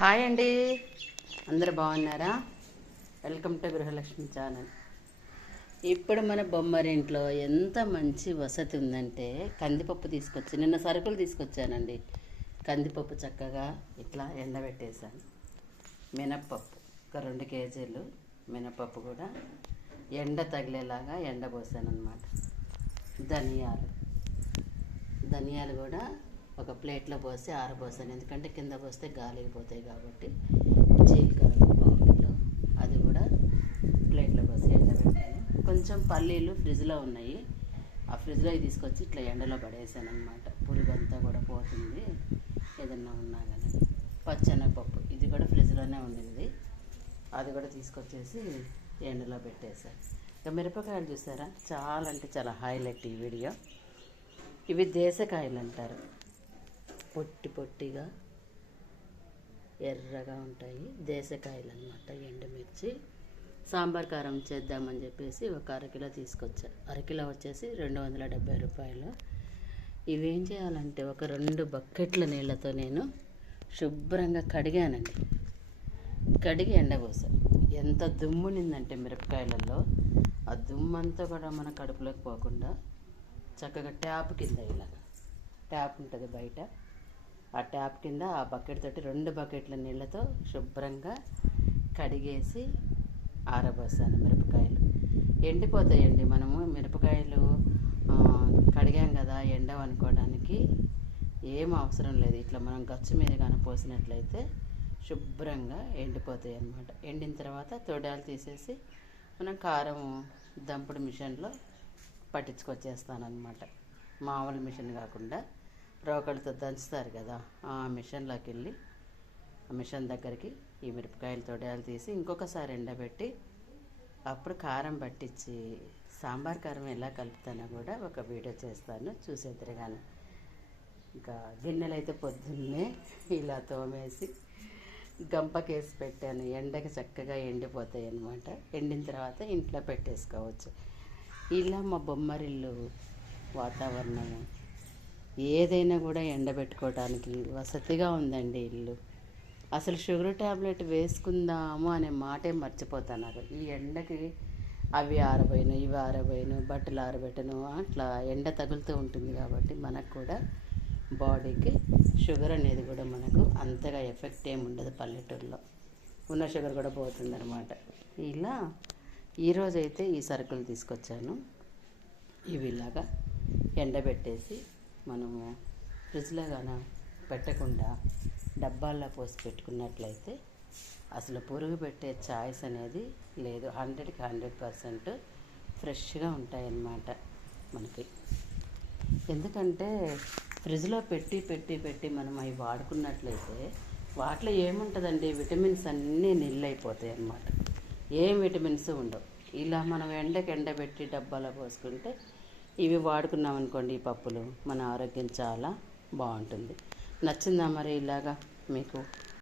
Hi అండి, అందరు బాగున్నారా? Welcome to Gruhalakshmi channel. ఇప్పుడు మన బొమ్మరింట్లో ఎంత మంచి వసతి ఉందంటే కందిపప్పు నిన్న సరుకులు తీసుకొచ్చానండి. కందిపప్పు చక్కగా ఇట్లా ఎండబెట్టేశాను. మినప్పప్పు ఒక 2 కేజీలు మినప్పప్పు కూడా ఎండ తగిలేలాగా ఎండబోసాను అన్నమాట. ధనియాలు కూడా ఒక ప్లేట్లో పోసి ఆరబోసాను, ఎందుకంటే కింద పోస్తే గాలికి పోతాయి కాబట్టి. జీలకర్ర 1 కిలో, అది కూడా ప్లేట్లో పోసి ఎండబెట్టాను. కొంచెం పల్లీలు ఫ్రిడ్జ్లో ఉన్నాయి, ఆ ఫ్రిడ్జ్లో తీసుకొచ్చి ఇట్లా ఎండలో పడేసాను అనమాట. పురుగంతా కూడా పోతుంది ఏదన్నా ఉన్నా కానీ. పచ్చెనగపప్పు ఇది కూడా ఫ్రిడ్జ్లోనే ఉండింది, అది కూడా తీసుకొచ్చేసి ఎండలో పెట్టేశాను. ఇక మిరపకాయలు చూసారా, చాలా అంటే చాలా హైలైట్ ఈ వీడియో. ఇవి దేశకాయలు అంటారు, పొట్టిగా ఎర్రగా ఉంటాయి, దేశకాయలు అన్నమాట. ఎండుమిర్చి సాంబార్ కారం చేద్దామని చెప్పేసి ఒక అరకిలో తీసుకొచ్చా. అరకిలో వచ్చేసి 270 రూపాయలు. ఇవేం చేయాలంటే ఒక 2 బకెట్ల నీళ్ళతో నేను శుభ్రంగా కడిగానండి. కడిగి ఎండబోసాను. ఎంత దుమ్మునిందంటే మిరపకాయలలో, ఆ దుమ్మంతా కూడా మన కడుపులోకి పోకుండా చక్కగా ట్యాప్ కింద, ఇలా ట్యాప్ ఉంటుంది బయట, ఆ ట్యాప్ కింద ఆ బకెట్ తోటి 2 బకెట్ల నీళ్ళతో శుభ్రంగా కడిగేసి ఆరబోసాను. మిరపకాయలు ఎండిపోతాయండి. మనము మిరపకాయలు కడిగాం కదా, ఎండవనుకోవడానికి ఏం అవసరం లేదు. ఇట్లా మనం గచ్చు మీద కానీ పోసినట్లయితే శుభ్రంగా ఎండిపోతాయి అన్నమాట. ఎండిన తర్వాత తొడాలు తీసేసి మనం కారం దంపుడు మిషన్లో పట్టించుకొచ్చేస్తానమాట. మామూలు మిషన్ కాకుండా రోకళ్ళతో దంచుతారు కదా, ఆ మిషన్లోకి వెళ్ళి ఆ మిషన్ దగ్గరికి ఈ మిరపకాయలు తొడాలు తీసి ఇంకొకసారి ఎండబెట్టి అప్పుడు కారం పట్టించి సాంబార్ కారం ఎలా కలుపుతానో కూడా ఒక వీడియో చేస్తాను, చూసేద్దరు కానీ. ఇంకా గిన్నెలు అయితే పొద్దున్నే ఇలా తోమేసి గంపకేసి పెట్టాను, ఎండకి చక్కగా ఎండిపోతాయి అన్నమాట. ఎండిన తర్వాత ఇంట్లో పెట్టేసుకోవచ్చు. ఇలా మా బొమ్మరిల్లు వాతావరణం ఏదైనా కూడా ఎండబెట్టుకోవడానికి వసతిగా ఉందండి ఇల్లు. అసలు షుగర్ ట్యాబ్లెట్ వేసుకుందాము అనే మాటే మర్చిపోతున్నారు. ఈ ఎండకి అవి ఆరబోయిను, ఇవి ఆరబోయిను, బట్టలు ఆరబెట్టను, అట్లా ఎండ తగులుతూ ఉంటుంది కాబట్టి మనకు కూడా బాడీకి షుగర్ అనేది కూడా మనకు అంతగా ఎఫెక్ట్ ఏమి ఉండదు. పల్లెటూరులో ఉన్న షుగర్ కూడా పోతుందన్నమాట. ఇలా ఈరోజైతే ఈ సరుకులు తీసుకొచ్చాను. ఇవి ఇలాగా ఎండబెట్టేసి మనము ఫ్రిడ్జ్లో కానీ పెట్టకుండా డబ్బాల్లో పోసి పెట్టుకున్నట్లయితే అసలు పురుగు పెట్టే ఛాయిస్ అనేది లేదు. 100కి 100% ఫ్రెష్గా ఉంటాయన్నమాట మనకి. ఎందుకంటే ఫ్రిడ్జ్లో పెట్టి మనం అవి వాడుకున్నట్లయితే వాటిలో ఏముంటుందండి, విటమిన్స్ అన్నీ నిల్లైపోతాయి అన్నమాట. ఏం విటమిన్స్ ఉండవు. ఇలా మనం ఎండబెట్టి డబ్బాలో పోసుకుంటే ఇవి వాడుకున్నాం అనుకోండి, ఈ పప్పులు, మన ఆరోగ్యం చాలా బాగుంటుంది. నచ్చిందా మరి ఇలాగా మీకు?